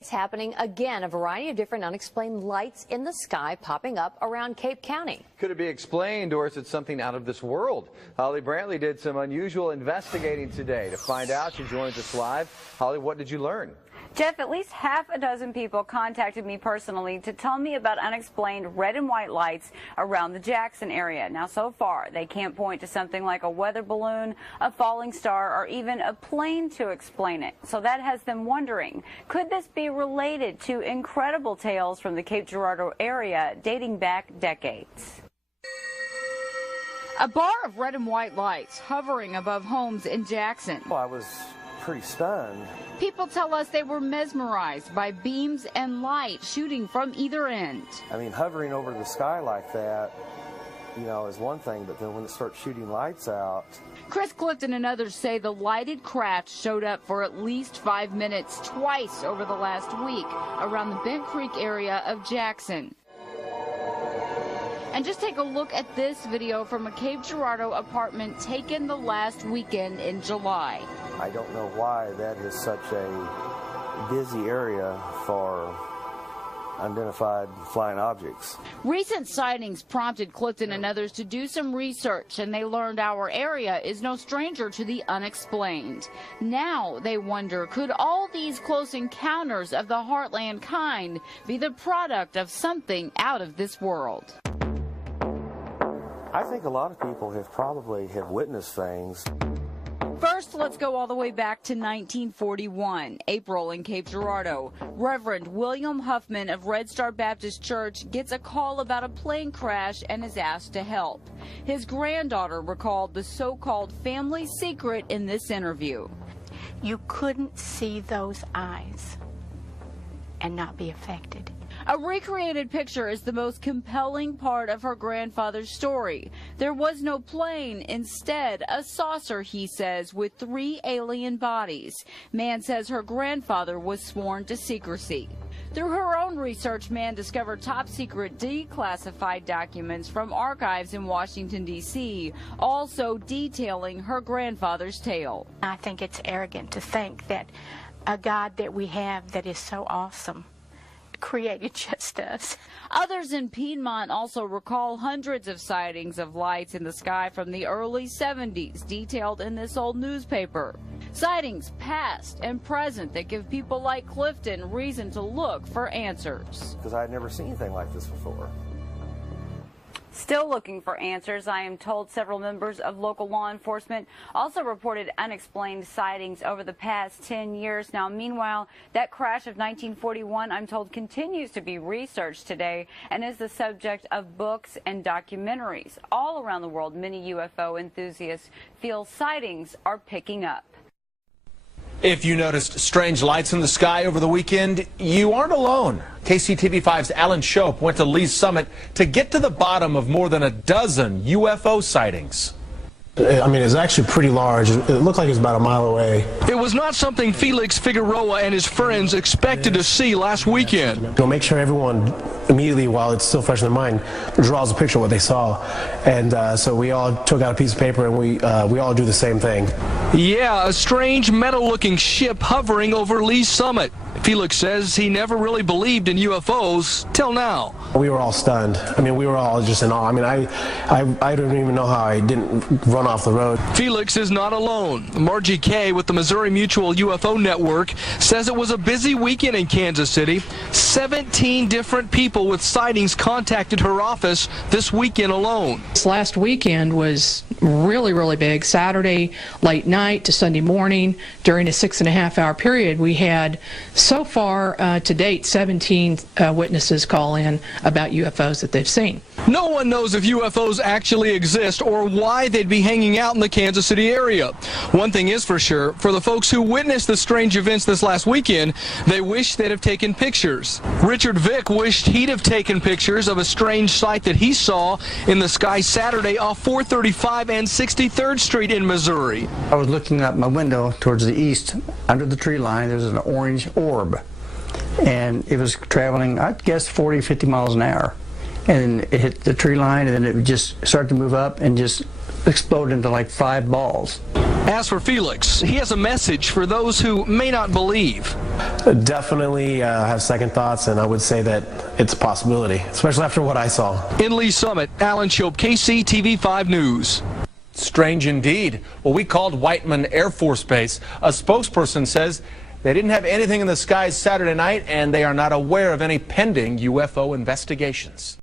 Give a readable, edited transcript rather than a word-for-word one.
It's happening again. A variety of different unexplained lights in the sky popping up around Cape County. Could it be explained, or is it something out of this world? Holly Brantley did some unusual investigating today. To find out, she joins us live. Holly, what did you learn? Jeff, at least half a dozen people contacted me personally to tell me about unexplained red and white lights around the Jackson area. Now, so far, they can't point to something like a weather balloon, a falling star, or even a plane to explain it. So that has them wondering, could this be related to incredible tales from the Cape Girardeau area dating back decades? A bar of red and white lights hovering above homes in Jackson. Well, I was pretty stunned. People tell us they were mesmerized by beams and light shooting from either end. I mean, hovering over the sky like that, you know, is one thing, but then when it starts shooting lights out. Chris Clifton and others say the lighted craft showed up for at least 5 minutes twice over the last week around the Bent Creek area of Jackson. And just take a look at this video from a Cape Girardeau apartment taken the last weekend in July. I don't know why that is such a busy area for unidentified flying objects. Recent sightings prompted Clifton and others to do some research, and they learned our area is no stranger to the unexplained. Now they wonder, could all these close encounters of the heartland kind be the product of something out of this world? I think a lot of people probably have witnessed things. First, let's go all the way back to 1941, April in Cape Girardeau. Reverend William Huffman of Red Star Baptist Church gets a call about a plane crash and is asked to help. His granddaughter recalled the so-called family secret in this interview. You couldn't see those eyes and not be affected. A recreated picture is the most compelling part of her grandfather's story. There was no plane, instead a saucer, he says, with 3 alien bodies. Mann says her grandfather was sworn to secrecy. Through her own research, Mann discovered top-secret declassified documents from archives in Washington, D.C., also detailing her grandfather's tale. I think it's arrogant to think that a God that we have that is so awesome created just us. Others in Piedmont also recall hundreds of sightings of lights in the sky from the early 70s, detailed in this old newspaper. Sightings past and present that give people like Clifton reason to look for answers. Because I had never seen anything like this before. Still looking for answers, I am told several members of local law enforcement also reported unexplained sightings over the past 10 years. Now, meanwhile, that crash of 1941, I'm told, continues to be researched today and is the subject of books and documentaries. All around the world, many UFO enthusiasts feel sightings are picking up. If you noticed strange lights in the sky over the weekend, you aren't alone. KCTV5's Alan Shope went to Lee's Summit to get to the bottom of more than a dozen UFO sightings. I mean, it's actually pretty large. It looked like it's about a mile away. It was not something Felix Figueroa and his friends expected to see last weekend. We'll make sure everyone immediately, while it's still fresh in their mind, draws a picture of what they saw. And so we all took out a piece of paper and we all do the same thing. Yeah, a strange metal-looking ship hovering over Lee's Summit. Felix says he never really believed in UFOs till now. We were all stunned. I mean, we were all just in awe. I mean, I don't even know how I didn't run off the road. Felix is not alone. Margie Kay with the Missouri Mutual UFO Network says it was a busy weekend in Kansas City. 17 different people with sightings contacted her office this weekend alone. This last weekend was really big. Saturday late night to Sunday morning, during a 6.5-hour period, we had so far to date 17 witnesses call in about UFOs that they've seen. No one knows if UFOs actually exist or why they'd be hanging out in the Kansas City area. One thing is for sure, for the folks who witnessed the strange events this last weekend, they wish they'd have taken pictures. Richard Vick wished he'd have taken pictures of a strange sight that he saw in the sky Saturday off 435 and 63rd Street in Missouri. I was looking out my window towards the east. Under the tree line, there's an orange orb. And it was traveling, I'd guess, 40, 50 miles an hour. And it hit the tree line, and then it would just start to move up and just explode into like 5 balls. As for Felix, he has a message for those who may not believe. Definitely have second thoughts, and I would say that it's a possibility, especially after what I saw. In Lee Summit, Alan Shope, KCTV5 News. Strange indeed. Well, we called Whiteman Air Force Base. A spokesperson says they didn't have anything in the skies Saturday night, and they are not aware of any pending UFO investigations.